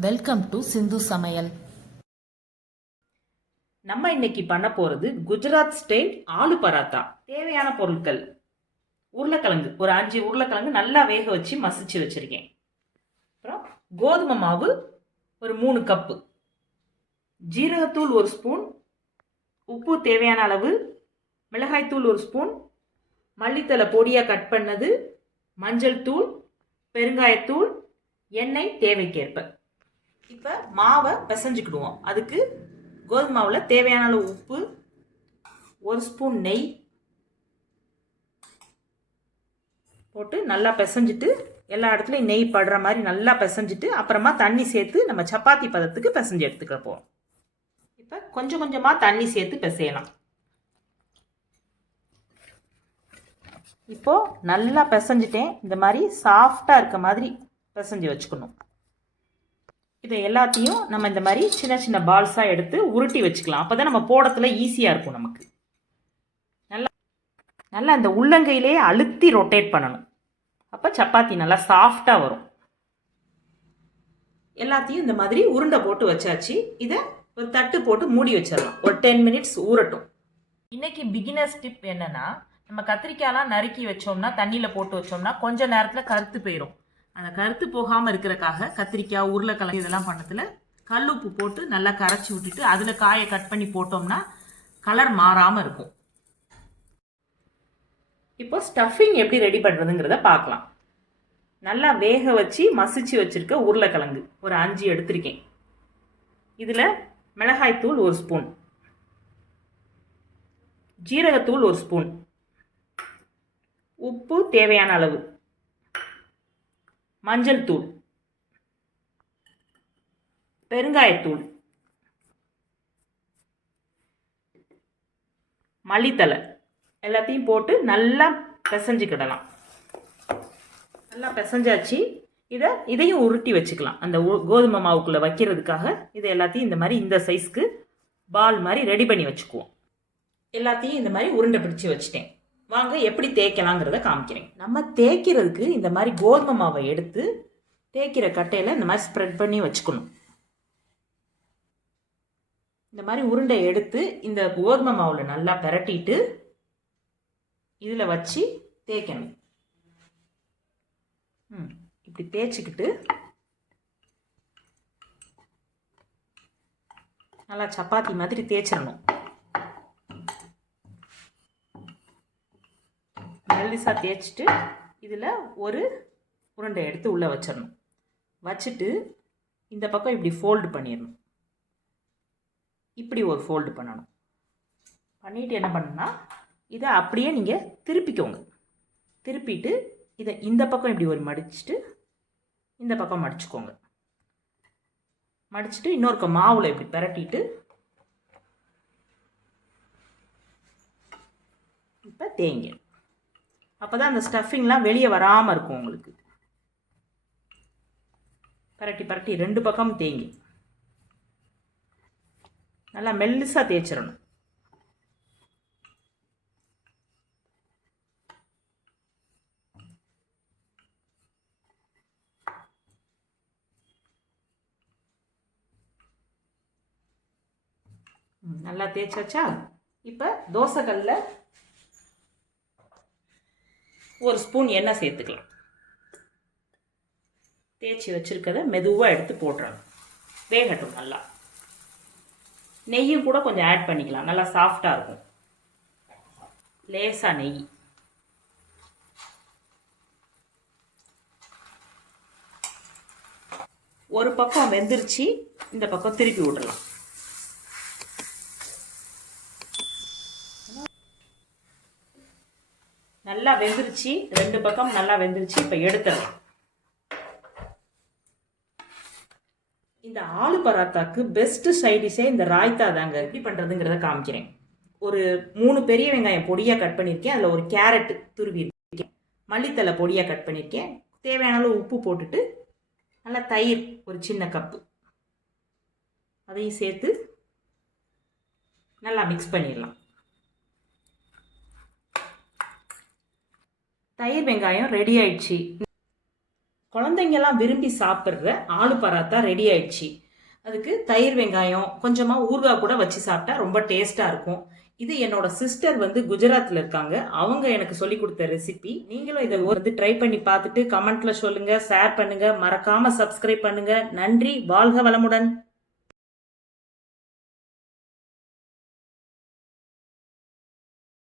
Welcome to சிந்து சமையல் நம்ம இன்னைக்கு பண்ண போறது குஜராத் ஸ்டைல் ஆலு பராத்தா. தேவையான பொருட்கள். உருளைக்கிழங்கு. ஒரு அஞ்சு உருளைக்கிழங்கு நல்லா வேக வச்சு மசிச்சு வச்சிருக்கேன். அப்புறம் கோதுமை மாவு ஒரு மூணு கப்பு ஜீரகத்தூள் ஒரு ஸ்பூன் உப்பு தேவையான அளவு. மிளகாய்த்தூள் ஒரு ஸ்பூன் மல்லித்தலை பொடியாக கட் பண்ணது. மஞ்சள் தூள். பெருங்காயத்தூள். எண்ணெய் தேவைக்கேற்ப. இப்போ மாவை பிசைஞ்சுக்கிடுவோம். அதுக்கு கோதுமை மாவில் தேவையான அளவு உப்பு ஒரு ஸ்பூன் நெய் போட்டு நல்லா பிசைஞ்சிட்டு எல்லா இடத்துலையும் நெய் படுற மாதிரி நல்லா பிசைஞ்சிட்டு அப்புறமா தண்ணி சேர்த்து நம்ம சப்பாத்தி பதத்துக்கு பிசைஞ்சு எடுத்துக்க போகிறோம் இப்போ கொஞ்சம் கொஞ்சமாக தண்ணி சேர்த்து பிசையலாம். இப்போது நல்லா பிசைஞ்சிட்டேன். இந்த மாதிரி சாஃப்டாக இருக்க மாதிரி பிசைஞ்சு வச்சுக்கணும். இதை எல்லாத்தையும் நம்ம இந்த மாதிரி சின்ன சின்ன பால்ஸாக எடுத்து உருட்டி வச்சுக்கலாம். அப்போ தான் நம்ம போடத்தில் ஈஸியாக இருக்கும் நமக்கு. நல்லா நல்லா இந்த உள்ளங்கையிலே அழுத்தி ரொட்டேட் பண்ணணும். அப்போ சப்பாத்தி நல்லா சாஃப்டாக வரும். எல்லாத்தையும் இந்த மாதிரி உருண்டை போட்டு வச்சாச்சு. இதை ஒரு தட்டு போட்டு மூடி வச்சிடலாம். ஒரு டென் மினிட்ஸ் ஊறட்டும். இன்னைக்கு பிகினர்ஸ் டிப் என்னன்னா நம்ம கத்திரிக்காயெலாம் நறுக்கி வச்சோம்னா தண்ணியில் போட்டு வச்சோம்னா கொஞ்ச நேரத்தில் கருத்து போயிடும் அந்த கருத்து போகாமல் இருக்கிறக்காக கத்திரிக்காய் உருளைக்கிழங்கு இதெல்லாம் பண்ணுறதுல கல் உப்பு போட்டு நல்லா கரைச்சி விட்டுட்டு அதில் காயை கட் பண்ணி போட்டோம்னா கலர் மாறாமல் இருக்கும். இப்போ ஸ்டஃபிங் எப்படி ரெடி பண்ணுறதுங்கிறத பார்க்கலாம். நல்லா வேக வச்சு மசிச்சு வச்சுருக்க உருளைக்கிழங்கு. ஒரு அஞ்சு எடுத்திருக்கேன். இதில் மிளகாய்த்தூள் ஒரு ஸ்பூன். ஜீரகத்தூள் ஒரு ஸ்பூன். உப்பு தேவையான அளவு. மஞ்சள் தூள். பெருங்காயத்தூள் மல்லித்தலை எல்லாத்தையும் போட்டு நல்லா பிசைஞ்சிக்கிடலாம். நல்லா பிசைஞ்சாச்சு. இதை இதையும் உருட்டி வச்சுக்கலாம். அந்த கோதுமை மாவுக்குள்ளே வைக்கிறதுக்காக இதை எல்லாத்தையும் இந்த மாதிரி இந்த சைஸ்க்கு பால் மாதிரி ரெடி பண்ணி வச்சுக்குவோம். எல்லாத்தையும் இந்த மாதிரி உருண்டை பிடிச்சு வச்சுட்டேன். வாங்க எப்படி தேய்க்கலாங்கிறத காமிக்கிறேன். நம்ம தேய்க்கிறதுக்கு இந்த மாதிரி கோதுமை மாவை எடுத்து தேய்க்கிற கட்டையில் இந்த மாதிரி ஸ்ப்ரெட் பண்ணி வச்சுக்கணும். இந்த மாதிரி உருண்டை எடுத்து இந்த கோதுமை மாவில் நல்லா பிரட்டிட்டு இதில் வச்சு தேய்க்கணும். இப்படி தேய்ச்சிக்கிட்டு நல்லா சப்பாத்தி மாதிரி தேய்ச்சிடணும். மெல்லிசாக தேய்ச்சிட்டு இதில் ஒரு உருண்டை எடுத்து உள்ளே வச்சிடணும் வச்சுட்டு இந்த பக்கம் இப்படி ஃபோல்டு பண்ணிடணும் இப்படி ஒரு ஃபோல்டு பண்ணணும். பண்ணிவிட்டு என்ன பண்ணணும்னா இதை அப்படியே நீங்கள் திருப்பிக்கோங்க. திருப்பிட்டு இதை இந்த பக்கம் இப்படி ஒரு மடிச்சுட்டு இந்த பக்கம் மடிச்சுக்கோங்க. மடிச்சுட்டு இன்னொருக்க மாவில் இப்படி பிரட்டிட்டு இப்போ தேங்க அப்போ தான் அந்த ஸ்டஃபிங்லாம் வெளியே வராமல் இருக்கும் உங்களுக்கு. பரட்டி பரட்டி ரெண்டு பக்கம் தேங்கி. நல்லா மெல்லிசாக தேய்ச்சிடணும். நல்லா தேய்ச்சாச்சா? இப்போ தோசைக்கல்ல ஒரு ஸ்பூன் எண்ணெய் சேர்த்துக்கலாம். தேய்ச்சி வச்சுருக்கத மெதுவாக எடுத்து போட்டுறணும். வேகட்டும் நல்லா. நெய்யும் கூட கொஞ்சம் ஆட் பண்ணிக்கலாம். நல்லா சாஃப்டாக இருக்கும். லேசாக நெய். ஒரு பக்கம் வெந்துருச்சு இந்த பக்கம் திருப்பி விடலாம் நல்லா வெந்துருச்சு. ரெண்டு பக்கம் நல்லா வெந்துருச்சு. இப்போ எடுத்துடலாம். இந்த ஆலு பராத்தாக்கு பெஸ்ட் சைடிஷே இந்த ராய்த்தா தாங்க. எப்படி பண்ணுறதுங்கிறத காமிக்கிறேன். ஒரு மூணு பெரிய வெங்காயம் பொடியாக கட் பண்ணியிருக்கேன். அதில் ஒரு கேரட் துருவி இருக்கேன் மல்லித்தலை பொடியாக கட் பண்ணியிருக்கேன். தேவையான அளவு உப்பு போட்டுட்டு நல்லா தயிர் ஒரு சின்ன கப்பு அதையும் சேர்த்து நல்லா மிக்ஸ் பண்ணிடலாம். தயிர் வெங்காயம் ரெடி ஆயிடுச்சு. குழந்தைங்கெல்லாம் விரும்பி சாப்பிட்ற ஆலு பராத்தா ரெடி ஆயிடுச்சு. அதுக்கு தயிர் வெங்காயம் கொஞ்சமாக ஊறுகாய் கூட வச்சு சாப்பிட்டா ரொம்ப டேஸ்ட்டாக இருக்கும். இது என்னோட சிஸ்டர் வந்து குஜராத்தில் இருக்காங்க. அவங்க எனக்கு சொல்லி கொடுத்த ரெசிபி நீங்களும் இதை வந்து ட்ரை பண்ணி பார்த்துட்டு கமெண்ட்ல சொல்லுங்க ஷேர் பண்ணுங்க. மறக்காம சப்ஸ்கிரைப் பண்ணுங்க. நன்றி. வாழ்க வளமுடன்.